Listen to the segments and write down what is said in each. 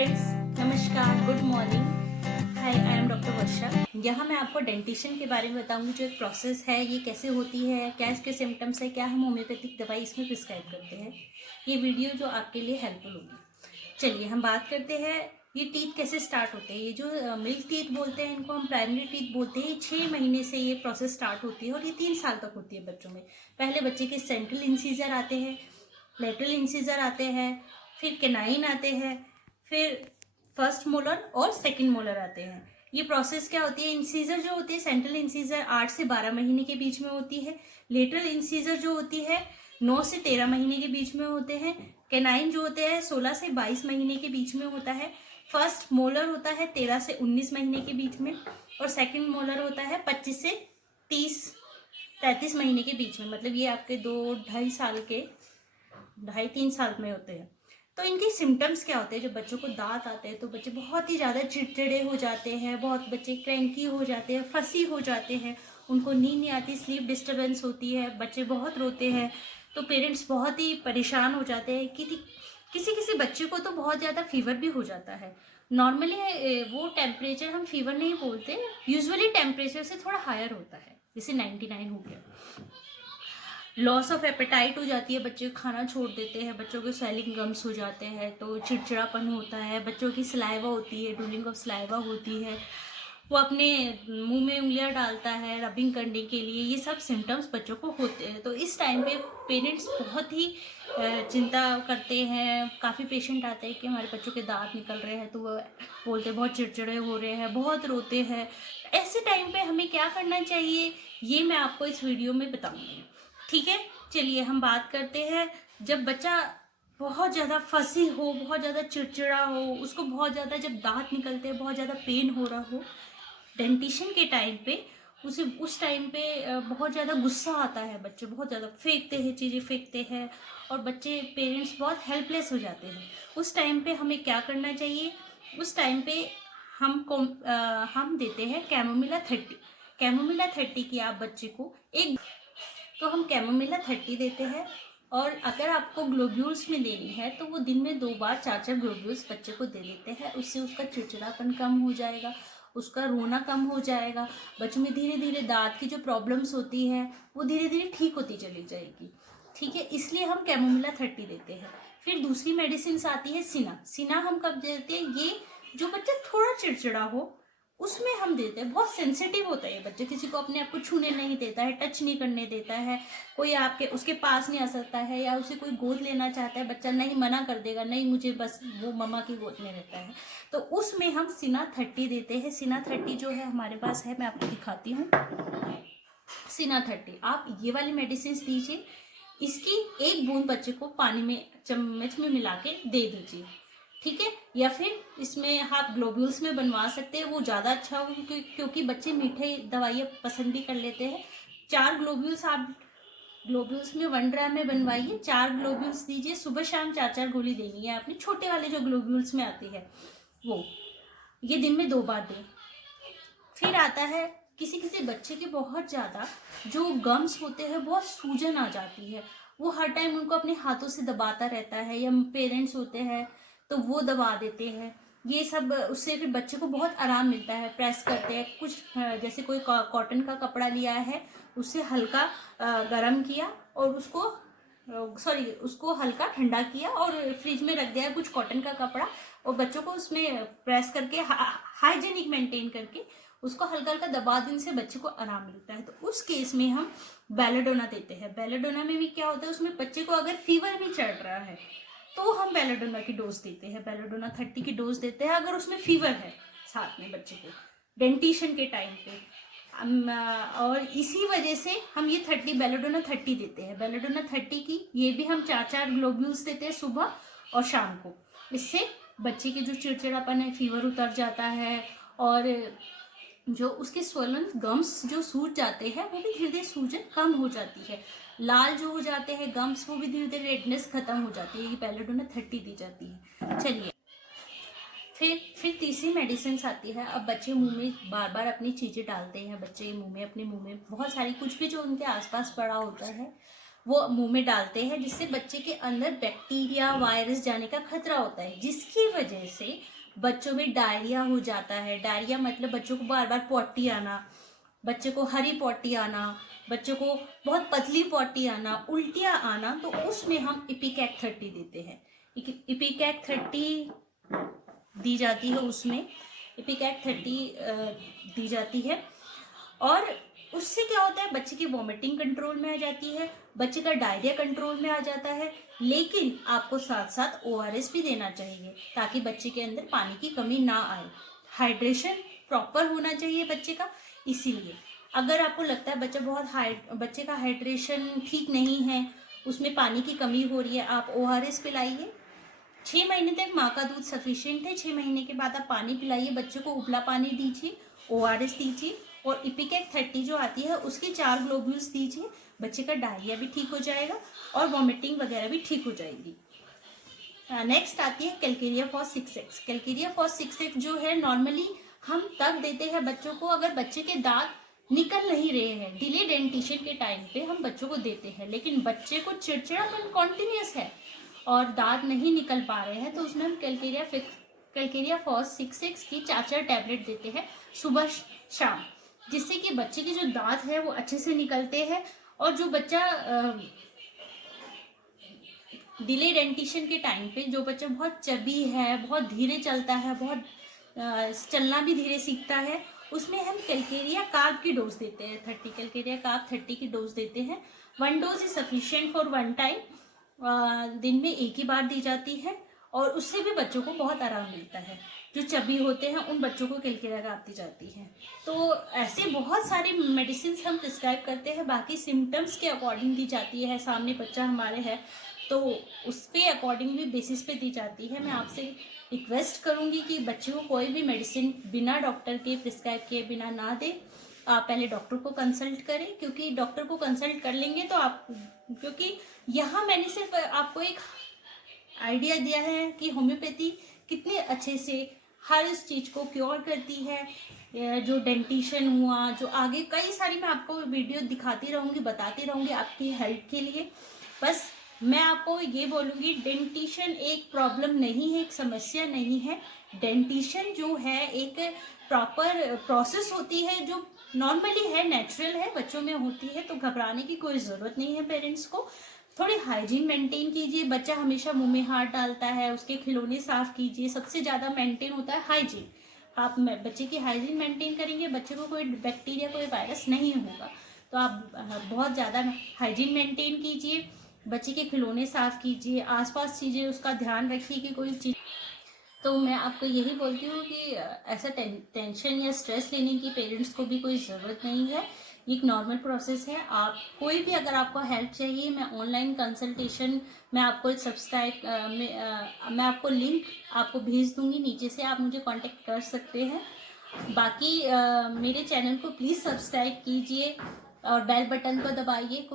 Friends, नमस्कार, good morning. Hi, I am doctor Varsha. यहाँ मैं आपको डेंटिशन के बारे में बताऊंगी। जो एक प्रोसेस है, ये कैसे होती है, क्या इसके सिम्टम्स है, क्या हम होम्योपैथिक दवाई इसमें प्रिस्क्राइब करते हैं। ये वीडियो जो आपके लिए हेल्पफुल होगी। चलिए हम बात करते हैं ये टीथ कैसे स्टार्ट होते हैं। ये जो मिल्क टीथ बोलते हैं, इनको हम प्राइमरी टीथ बोलते हैं। 6 महीने से ये प्रोसेस स्टार्ट होती है और ये 3 साल तक होती है बच्चों में। पहले बच्चे के सेंट्रल इंसीजर आते हैं, लेटरल इंसीजर आते हैं, फिर केनाइन आते हैं, फिर फर्स्ट मोलर और सेकंड मोलर आते हैं। ये प्रोसेस क्या होती है? इंसीजर जो होती है, सेंट्रल इंसीजर 8 से 12 महीने के बीच में होती है। लेटरल इंसीजर जो होती है 9 से 13 महीने के बीच में होते हैं। केनाइन जो होते हैं 16 से 22 महीने के बीच में होता है। फर्स्ट मोलर होता है 13 से 19 महीने के बीच में, और सेकंड मोलर होता है 25 से 33 महीने के बीच में। मतलब ये आपके 2-2.5 साल में होते हैं। तो इनके सिम्टम्स क्या होते हैं? जब बच्चों को दांत आते हैं तो बच्चे बहुत ही ज़्यादा चिड़चिड़े हो जाते हैं, बहुत बच्चे क्रैंकी हो जाते हैं, फंसी हो जाते हैं, उनको नींद नहीं आती, स्लीप डिस्टर्बेंस होती है, बच्चे बहुत रोते हैं। तो पेरेंट्स बहुत ही परेशान हो जाते हैं कि किसी किसी बच्चे को तो बहुत ज़्यादा फीवर भी हो जाता है। नॉर्मली वो टेम्परेचर हम फीवर नहीं बोलते, यूजुअली टेम्परेचर से थोड़ा हायर होता है, जैसे 99 हो गया। लॉस ऑफ एपेटाइट हो जाती है, बच्चे खाना छोड़ देते हैं, बच्चों के स्वेलिंग गम्स हो जाते हैं, तो चिड़चिड़ापन होता है, बच्चों की सलाइवा होती है, ड्रूलिंग ऑफ सलाइवा होती है, वो अपने मुंह में उंगलियां डालता है रबिंग करने के लिए। ये सब सिम्टम्स बच्चों को होते हैं। तो इस टाइम पे पेरेंट्स बहुत ही चिंता करते हैं। काफ़ी पेशेंट आते हैं कि हमारे बच्चों के दांत निकल रहे हैं, तो वो बोलते हैं बहुत चिड़चिड़े हो रहे हैं, बहुत रोते हैं। ऐसे टाइम पे हमें क्या करना चाहिए, ये मैं आपको इस वीडियो में बताऊंगी। ठीक है, चलिए हम बात करते हैं। जब बच्चा बहुत ज़्यादा फंसी हो, बहुत ज़्यादा चिड़चिड़ा हो, उसको बहुत ज़्यादा जब दांत निकलते हैं, बहुत ज़्यादा पेन हो रहा हो, डेंटिशन के टाइम पे उसे उस टाइम पे बहुत ज़्यादा गुस्सा आता है, बच्चे बहुत ज़्यादा फेंकते हैं, चीज़ें फेंकते हैं, और बच्चे पेरेंट्स बहुत हेल्पलेस हो जाते हैं। उस टाइम पे हमें क्या करना चाहिए? उस टाइम पे हम देते हैं कैमोमिला 30। कैमोमिला 30 की आप बच्चे को एक, तो हम कैमोमिला 30 देते हैं। और अगर आपको ग्लोब्यूल्स में देनी है तो वो दिन में 2 बार 4-4 ग्लोब्यूल्स बच्चे को दे देते हैं। उससे उसका चिड़चिड़ापन कम हो जाएगा, उसका रोना कम हो जाएगा। बच्चों में धीरे धीरे दांत की जो प्रॉब्लम्स होती है वो धीरे धीरे ठीक होती चली जाएगी। ठीक है, इसलिए हम कैमोमिला 30 देते हैं। फिर दूसरी मेडिसिन आती है सिना। सिना हम कब देते हैं? ये जो बच्चा थोड़ा चिड़चिड़ा हो उसमें हम देते हैं। बहुत सेंसिटिव होता है ये बच्चे, किसी को अपने आप को छूने नहीं देता है, टच नहीं करने देता है, कोई आपके उसके पास नहीं आ सकता है, या उसे कोई गोद लेना चाहता है बच्चा, नहीं, मना कर देगा, नहीं मुझे बस वो मम्मा की गोद में रहता है। तो उसमें हम सिना 30 देते हैं। सिना 30 जो है हमारे पास है, मैं आपको दिखाती हूँ। सिना 30 आप ये वाली मेडिसिन दीजिए। इसकी 1 बूंद बच्चे को पानी में चम्मच में मिला के दे दीजिए। ठीक है, या फिर इसमें आप ग्लोब्यूल्स में बनवा सकते हैं, वो ज़्यादा अच्छा हो, क्योंकि बच्चे मीठे दवाइयाँ पसंद भी कर लेते हैं। 4 ग्लोब्यूल्स आप ग्लोब्यूल्स में 1 ग्राम में बनवाइए, 4 ग्लोब्यूल्स दीजिए। सुबह शाम 4-4 गोली देनी है आपने, छोटे वाले जो ग्लोब्यूल्स में आती है वो। ये दिन में 2 बार दें। फिर आता है किसी किसी बच्चे के बहुत ज़्यादा जो गम्स होते हैं, बहुत सूजन आ जाती है, वो हर टाइम उनको अपने हाथों से दबाता रहता है, या पेरेंट्स होते हैं तो वो दबा देते हैं। ये सब उससे फिर बच्चे को बहुत आराम मिलता है। प्रेस करते हैं कुछ, जैसे कोई कॉटन का कपड़ा लिया है, उससे हल्का गर्म किया और उसको हल्का ठंडा किया और फ्रिज में रख दिया कुछ कॉटन का कपड़ा, और बच्चों को उसमें प्रेस करके हाइजेनिक मेंटेन करके उसको हल्का हल्का दबा देने से बच्चे को आराम मिलता है। तो उस केस में हम बेलाडोना देते हैं। बेलाडोना में भी क्या होता है, उसमें बच्चे को अगर फीवर भी चढ़ रहा है तो हम बेलाडोना की डोज देते हैं, बेलाडोना 30 की डोज देते हैं अगर उसमें फीवर है साथ में बच्चे को, डेंटिशन के टाइम पे। और इसी वजह से हम ये 30 बेलाडोना 30 देते हैं। बेलाडोना 30 की ये भी हम 4-4 ग्लोब्यूल्स देते हैं सुबह और शाम को। इससे बच्चे के जो चिड़चिड़ापन है, फीवर उतर जाता है, और जो उसके स्वलन गम्स जो सूज जाते हैं वो भी धीरे धीरे सूजन कम हो जाती है। लाल जो हो जाते हैं गम्स, वो भी धीरे धीरे रेडनेस खत्म हो जाती है। ये बेलाडोना 30 दी जाती है। चलिए, फिर तीसरी मेडिसिन आती है। अब बच्चे मुंह में बार बार अपनी चीज़ें डालते हैं, बच्चे मुंह में अपने मुंह में बहुत सारी कुछ भी जो उनके आसपास पड़ा होता है वो मुंह में डालते हैं, जिससे बच्चे के अंदर बैक्टीरिया वायरस जाने का खतरा होता है, जिसकी वजह से बच्चों में डायरिया हो जाता है। डायरिया मतलब बच्चों को बार बार पॉटी आना, बच्चे को हरी पॉटी आना, बच्चों को बहुत पतली पॉटी आना, उल्टियाँ आना। तो उसमें हम इपिकैक 30 देते हैं। इपिकैक 30 दी जाती है, उसमें इपिकैक 30 दी जाती है। और उससे क्या होता है, बच्चे की वॉमिटिंग कंट्रोल में आ जाती है, बच्चे का डायरिया कंट्रोल में आ जाता है। लेकिन आपको साथ साथ ORS भी देना चाहिए, ताकि बच्चे के अंदर पानी की कमी ना आए। हाइड्रेशन प्रॉपर होना चाहिए बच्चे का। इसीलिए अगर आपको लगता है बच्चे का हाइड्रेशन ठीक नहीं है, उसमें पानी की कमी हो रही है, आप ORS पिलाइए। 6 महीने तक माँ का दूध सफिशिएंट है। 6 महीने के बाद आप पानी पिलाइए, बच्चे को उबला पानी दीजिए, ORS दीजिए, और इपिकैक 30 जो आती है उसकी 4 ग्लोब्यूल्स दीजिए। बच्चे का डायरिया भी ठीक हो जाएगा और वॉमिटिंग वगैरह भी ठीक हो जाएगी। नेक्स्ट आती है Calcarea FOSS 6X। Calcarea FOSS 6X जो है नॉर्मली हम तब देते हैं बच्चों को अगर बच्चे के दांत निकल नहीं रहे हैं। डिले डेंटिशन के टाइम पे हम बच्चों को देते हैं, लेकिन बच्चे को चिड़चिड़ापन कॉन्टिन्यूस है और दांत नहीं निकल पा रहे हैं, तो उसमें हम कैलकेरिया फॉस 6X की 4 टैबलेट देते हैं सुबह शाम, जिससे कि बच्चे के जो दांत है वो अच्छे से निकलते हैं। और जो बच्चा डिले डेंटिशन के टाइम पे जो बच्चा बहुत चबी है, बहुत धीरे चलता है, बहुत चलना भी धीरे सीखता है, उसमें हम कैलकेरिया कार्ब की डोज देते हैं 30। कैलकेरिया कार्ब 30 की डोज देते हैं। 1 dose is sufficient for 1 time. दिन में एक ही बार दी जाती है और उससे भी बच्चों को बहुत आराम मिलता है। जो चबी होते हैं उन बच्चों को कैलकेरिया कार्ब दी जाती है। तो ऐसे बहुत सारे मेडिसिन हम प्रिस्क्राइब करते हैं, बाकी सिम्टम्स के अकॉर्डिंग दी जाती है। सामने बच्चा हमारे है तो उस पे अकॉर्डिंग भी बेसिस पे दी जाती है। मैं आपसे रिक्वेस्ट करूंगी कि बच्चे को कोई भी मेडिसिन बिना डॉक्टर के प्रिस्क्राइब किए बिना ना दे। आप पहले डॉक्टर को कंसल्ट करें, क्योंकि डॉक्टर को कंसल्ट कर लेंगे तो आप, क्योंकि यहाँ मैंने सिर्फ आपको एक आइडिया दिया है कि होम्योपैथी कितने अच्छे से हर इस चीज़ को क्योर करती है। जो डेंटिशन हुआ, जो आगे कई सारी मैं आपको वीडियो दिखाती रहूँगी, बताती रहूँगी आपकी हेल्प के लिए। बस मैं आपको ये बोलूँगी, डेंटिशन एक प्रॉब्लम नहीं है, एक समस्या नहीं है। डेंटिशन जो है एक प्रॉपर प्रोसेस होती है, जो नॉर्मली है, नेचुरल है, बच्चों में होती है। तो घबराने की कोई ज़रूरत नहीं है। पेरेंट्स को थोड़ी हाइजीन मेंटेन कीजिए। बच्चा हमेशा मुंह में हाथ डालता है, उसके खिलौने साफ कीजिए। सबसे ज़्यादा मेंटेन होता है हाइजीन। आप बच्चे की हाइजीन मेंटेन करेंगे, बच्चे को कोई बैक्टीरिया कोई वायरस नहीं होगा। तो आप बहुत ज़्यादा हाइजीन मेंटेन कीजिए, बच्चे के खिलौने साफ कीजिए, आसपास चीज़ें उसका ध्यान रखिए कि कोई चीज़। तो मैं आपको यही बोलती हूँ कि ऐसा टेंशन या स्ट्रेस लेने की पेरेंट्स को भी कोई ज़रूरत नहीं है। ये एक नॉर्मल प्रोसेस है। आप कोई भी अगर आपको हेल्प चाहिए, मैं ऑनलाइन कंसल्टेशन मैं आपको मैं आपको लिंक आपको भेज दूँगी नीचे से, आप मुझे कांटेक्ट कर सकते हैं। बाकी मेरे चैनल को प्लीज़ सब्सक्राइब कीजिए और बेल बटन को दबाइए।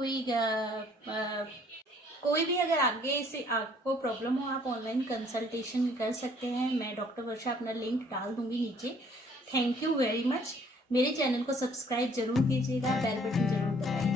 कोई भी अगर आगे से आपको प्रॉब्लम हो, आप ऑनलाइन कंसल्टेशन कर सकते हैं। मैं डॉक्टर वर्षा अपना लिंक डाल दूंगी नीचे। Thank you very much. मेरे चैनल को सब्सक्राइब जरूर कीजिएगा, बेल बटन जरूर दबाइए।